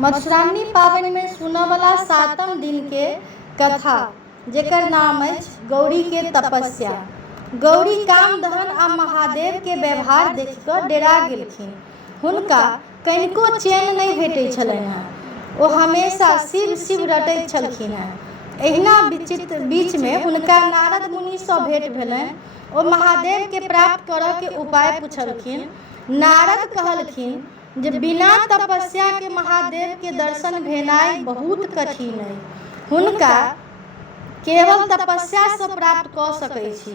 मधुश्रावणी पाबनि में सुनयवला सातम दिन के कथा जेकर नाम अछि गौरी के तपस्या। गौरी कामदहन आ महादेव के व्यवहार देखि कऽ डेरा गेलखिन। हुनका कनिको चैन नहि भेटैत छलनि हेँ। ओ हमेशा शिव शिव रटैत छलखिन हेँ। एहिना बीच में हुनका नारद मुनि सँ भेंट भेलनि। ओ महादेव के प्राप्त करऽ के उपाय पुछलखिन। नारद कहलखिन जे बिना तपस्या के महादेव के दर्शन भेनाइ बहुत कठिन अछि। हुनका केवल तपस्या सँ प्राप्त कऽ सकैत छी।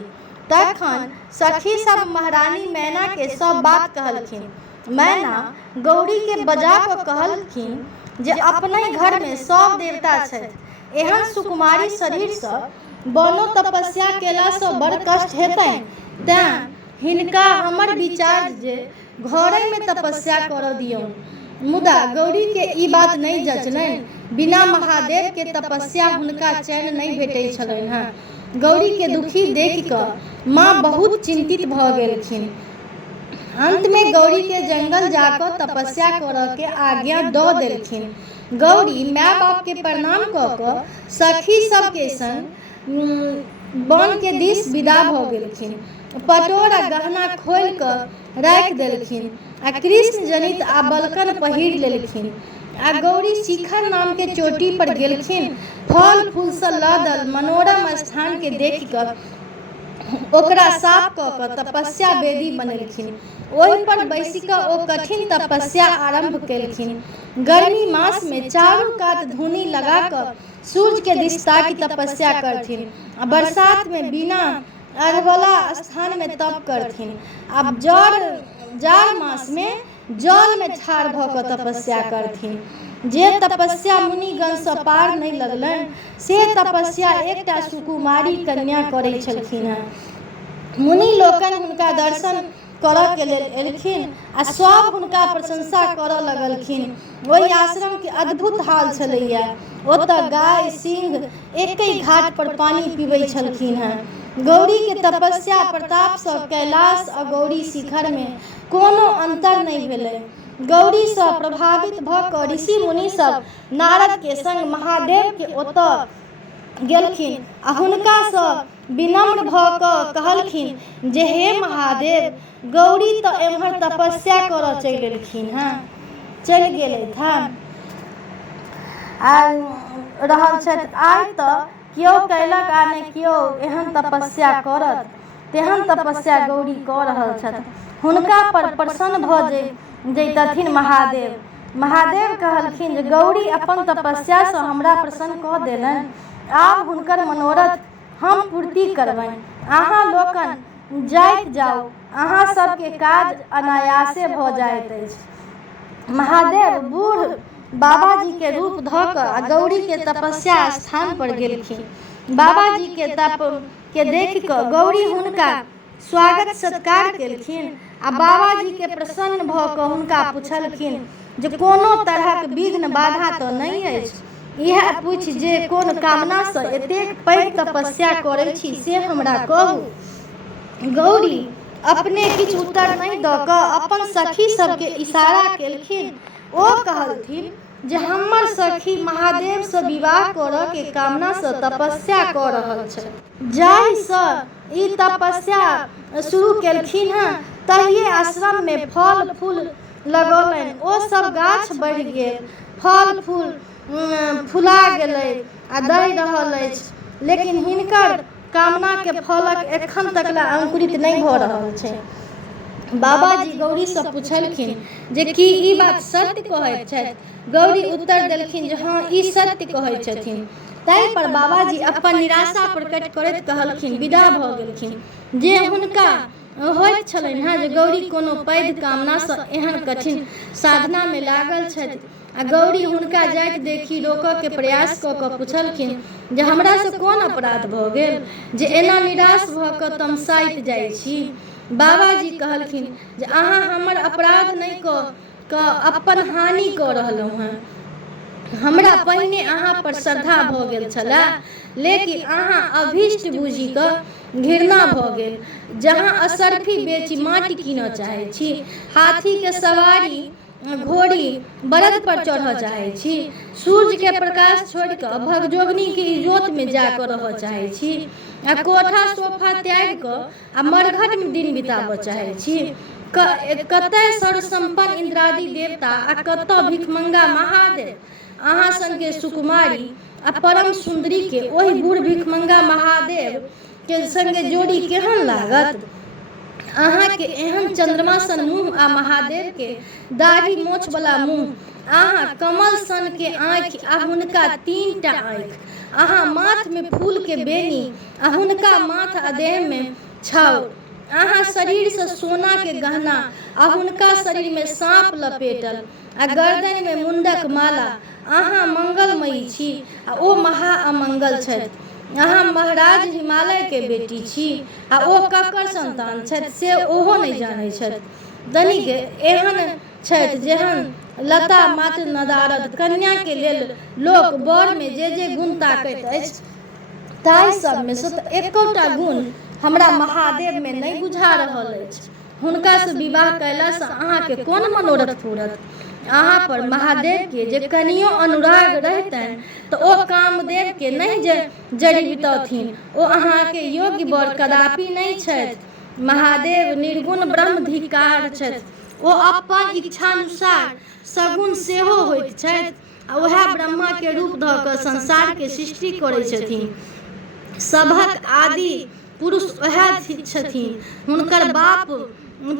तखन सखी सब महारानी मैना के सब बात कहलखिन। मैना गौरी के बजा कऽ कहलखिन जे अपने घर में सब देवता छथि। एहन सुकुमारी शरीर सँ बनो तपस्या केला सँ बड़ कष्ट हेतनि। तेँ हिनका हमर विचार जे घरे में तपस्या करऽ दियौन। मुदा गौरी के ई बात नहीं जचलनि। बिना महादेव के तपस्या हुनका चैन नहीं भेटैत छलनि हेँ। गौरी के दुखी देखि कऽ माँ बहुत चिंतित भऽ गेलखिन। अंत में गौरी के जंगल जाकर तपस्या करऽ के आज्ञा दऽ देलखिन। गौरी माय बाप के प्रणाम कऽ कऽ सखी सब के संग वन के दिस विदा भऽ गेलखिन। पटोर आ गहना खोलि कऽ राखि देलखिन आ कृष्ण जनित आ बलकन पहिर लेलखिन। आ गौरी शिखर नाम के चोटी पर गेलखिन। फल फूल सँ लदल मनोरम स्थान के देखि कऽ ओकरा साफ कऽ कऽ तपस्या वेदी बनेलखिन। ओहि पर बैसि कऽ ओ कठिन तपस्या आरंभ केलखिन। गर्मी मास में चारू कात धूनी लगा कऽ सूर्य के दिस ताकि तपस्या करथिन। आ बरसात में बिना अरवला स्थान में तप करथिन। अब जाड़ मास में जल में ठाढ़ भऽ कऽ तपस्या करथिन। जे तपस्या मुनिगण सँ पार नहीं लगलनि से तपस्या एकटा सुकुमारी कन्या करैत छलखिन हेँ। मुनि लोकनि हुनका दर्शन करऽ के लेल एलखिन आ सब हुनका प्रशंसा करऽ लगलखिन। ओहि आश्रम के अद्भुत हाल छलैया। ओतऽ गाय सिंह एकै घाट पर पानी पीबै छलखिन हेँ। गौरी के तपस्या प्रताप सँ कैलाश आ गौरी शिखर में कोनो अंतर नहीं भेलै। गौरी सँ प्रभावित भऽ कऽ ऋषि मुनि सब नारद के संग महादेव के ओतऽ गेलखिन आ हुनका सँ विनम्र भऽ कऽ कहलखिन जे हे महादेव, गौरी तऽ एम्हर तपस्या करऽ चलि गेलथि हेँ आ रहल छथि। आइ तऽ केओ कयलक आ ने केओ एहन तपस्या करत। तेहन तपस्या गौरी कऽ रहल छथि। हुनका पर प्रसन्न भऽ जैतथिन महादेव। महादेव कहलखिन जे गौरी अपन तपस्या सँ हमरा प्रसन्न कऽ देलनि। आब हुनकर मनोरथ हम पूर्ति करबनि। अहाँ लोकनि जाइत जाउ, अहाँ सबके काज अनायासे भऽ जाइत अछि। महादेव बूढ़ बाबाजी के रूप धऽ कऽ आ गौरी के तपस्या स्थान पर गेलखिन। बाबाजी के तप के देखि कऽ गौरी हुनका स्वागत सत्कार केलखिन आ बाबाजी के प्रसन्न भऽ कऽ हुनका पुछलखिन जे कोनो तरहक विघ्न बाधा तऽ नहीं अछि। इएह पूछि जे कोन कामना सँ एतेक पैघ तपस्या करै छी से हमरा कहू। गौरी अपने किछु उत्तर नहीं दऽ कऽ अपन सखी सबके इशारा केलखिन। ओ कहलथिन जे हमर सखी महादेव सँ विवाह करऽ के कामना सँ तपस्या कऽ रहल छथि। जाहि सँ ई तपस्या शुरू केलखिन हेँ तहिये आश्रम में फल फूल लगौलनि। ओ सब गाछ बढ़ि गेल, फल फूल फुला गेलै आ दऽ रहल अछि, लेकिन हिनकर कामना के फलक एखन तकला अंकुरित नहीं भऽ रहल छै। बाबाजी गौरी सँ पुछलखिन जे की ई बात सत्य कहैत छथि। गौरी उत्तर देलखिन जे हाँ, ई सत्य कहैत छथिन। ताहि पर बाबाजी अपन निराशा प्रकट करैत कहलखिन, विदा भऽ गेलखिन। जे हुनका होइत छलनि हेँ जे गौरी कोनो पैघ कामना सँ एहन कठिन साधना में लागल छथि। आ गौरी हुनका जाइत देखि रोकऽ के प्रयास कऽ कऽ पुछलखिन जे हमरा सँ कोन अपराध भऽ गेल जे एना निराश भऽ कऽ तमसाइत जाइ छी। बाबाजी कहलखिन जे अहाँ हमर अपराध नहीं कऽ अपन हानि कऽ रहलहुँ हेँ। हमरा पहिने अहाँ पर श्रद्धा भऽ गेल छलए, लेकिन अहाँ अभीष्ट बुझि कऽ घृणा भऽ गेल। जहाँ असरफी बेची माटि कीनऽ चाहै छी, हाथी के सवारी घोड़ी बरद पर चढ़ चाहे छी, सूर्य के प्रकाश छोड़ कर भगजोगनी के इजोत में जाकर रह चाहे छी, आ कोठा सोफा त्याग कर आ मरघट में दिन बिताब चाहे छी। कतय सर्वसंपन्न इंद्रादि देवता आ कतय भिखमंगा महादेव, अहाँ संगे सुकुमारी आ परम सुंदरी के ओहि बूढ़ भिखमंगा महादेव के संगे जोड़ी केहन लागत। अहाँ के एहन चंद्रमा सन मुँह आ महादेव के दाढ़ी मोछ वाला मुँह, अहाँ कमल सन के आँखि आ हुनका 3टा आँखि, अहाँ माथ में फूल के बेनी आ हुनका माथ आ देह में छाउ, अहाँ शरीर से सोना के गहना आ हुनका शरीर में सांप लपेटल आ गर्दन में मुंडक माला, अहाँ मंगलमयी छी आ ओ महा अमंगल छथि। अहाँ महाराज हिमालय के बेटी छी आ ओ ककर संतान छथि से ओहो नहीं जानै छथि। तनिक एहन छथि जेहन लता मात्र नदारद कन्या के लेल लोक बर में जे गुण ताकैत अछि, ताहि सब में से एकोटा गुण हमरा महादेव में नहीं बुझा रहल अछि। हुनका से विवाह कैला से अहाँ के कोन मनोरथ पूरत। अहाँ पर महादेव के जे कनियो अनुराग रहतनि तो ओ कामदेव के नहीं जड़ी बितौथिन, ओ अहाँ के योग्य बर कदापि नहीं छथि। महादेव निर्गुण ब्रह्मधिकार छथि, ओ अपन इच्छानुसार सगुण सेहो होइत छथि आ वह ब्रह्मा के रूप धऽ कऽ संसार के सृष्टि करै छथिन। सभक आदि पुरुष वह छथिन, हुनकर बाप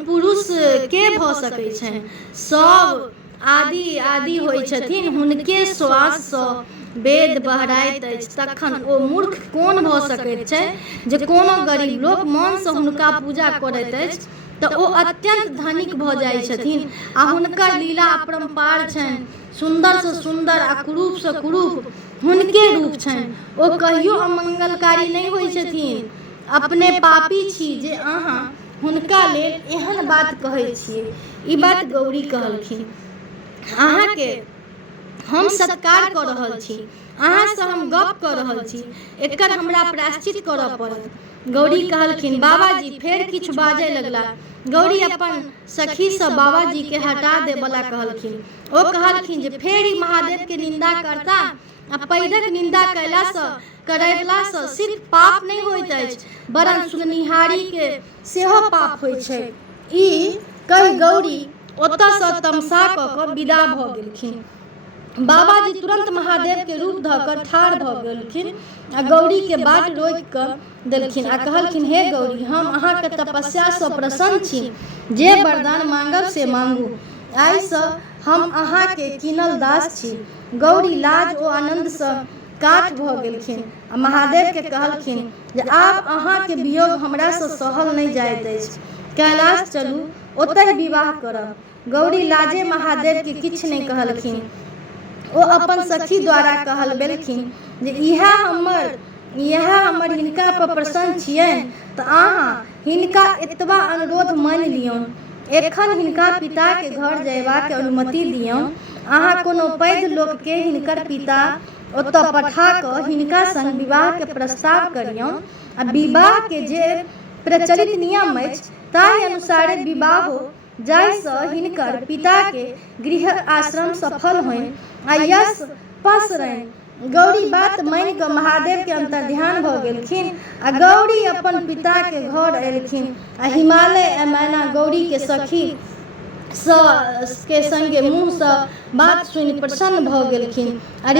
पुरुष के भऽ सकै छनि। सब आदि होइ छथिन, हुनके श्वास सँ वेद बहराइत अछि। तखन ओ मूर्ख कोन भऽ सकैत छै जे कोनो गरीब लोक मन सँ हुनका पूजा करैत अछि तऽ ओ अत्यंत धनिक भऽ जाइ छथिन आ हुनकर लीला अपरंपार छनि। सुंदर से सुंदर आ कुरूप से कुरूप हुनके रूप छनि, ओ कहियो अमंगलकारी नहीं होइ छथिन। अपने पापी छी जे अहाँ हुनका लेल एहन बात कहै छियै। ई बात गौरी कहलखिन। अहाँ के हम सत्कार कऽ रहल छी, अहाँ से हम गप कऽ रहल छी, एकर हमरा प्रायश्चित करऽ पड़त। गौरी कहलखिन बाबाजी फेर किछु बाजै लगला। गौरी अपन सखी से बाबाजी के हटा देबला कहलखिन। ओ कहलखिन जे फेर ई महादेव के निंदा करता आ पैदक निंदा करैला से सिर्फ पाप नहीं होइत अछि, वरन सुननिहारी के सेहो पाप होइ छै। ई कहि गौरी ओतऽ से तमसा कऽ कऽ विदा भऽ गेलखिन। बाबाजी तुरंत महादेव के रूप धऽ कऽ ठाढ़ भऽ गेलखिन आ गौरी के बाट रोकि कऽ देलखिन आ कहलखिन हे गौरी, हम अहाँ के तपस्या सँ प्रसन्न छी, जे वरदान मांगब से मांगू। आइ सँ हम अहाँ के कीनल दास छी। गौरी लाज ओ आनंद सँ काठ भऽ गेलखिन आ महादेव के कहलखिन जे आब अहाँ के वियोग हमरा सँ सहल नहीं जाइत अछि, कैलाश चलू, ओतहि विवाह करब। गौरी लाजे महादेव के किछु नहीं कहलखिन। ओ अपन सखी द्वारा कहलबेलखिन जे इएह हमर हिनका पर प्रसन्न छियनि तऽ अहाँ हिनका एतबा अनुरोध मानि लियौन। एखन हिनका पिता के घर जयबाक अनुमति दियौन। अहाँ कोनो पैघ लोक के हिनकर पिता ओतऽ पठा कऽ हिनका संग विवाह के प्रस्ताव करियौन आ विवाह के जे प्रचलित नियम अछि ताहि अनुसारे विवाह हो, जाहिसँ हिनकर पिता के गृह आश्रम सफल होनि आ यश पसरनि। गौरी बात मानि कऽ महादेव के अंतर्ध्यान भऽ गेलखिन आ गौरी अपन पिता के घर एलखिन आ हिमालय मैना गौरी के सखी के संगे मुँह सँ बात सुनि प्रसन्न भऽ गेलखिन आ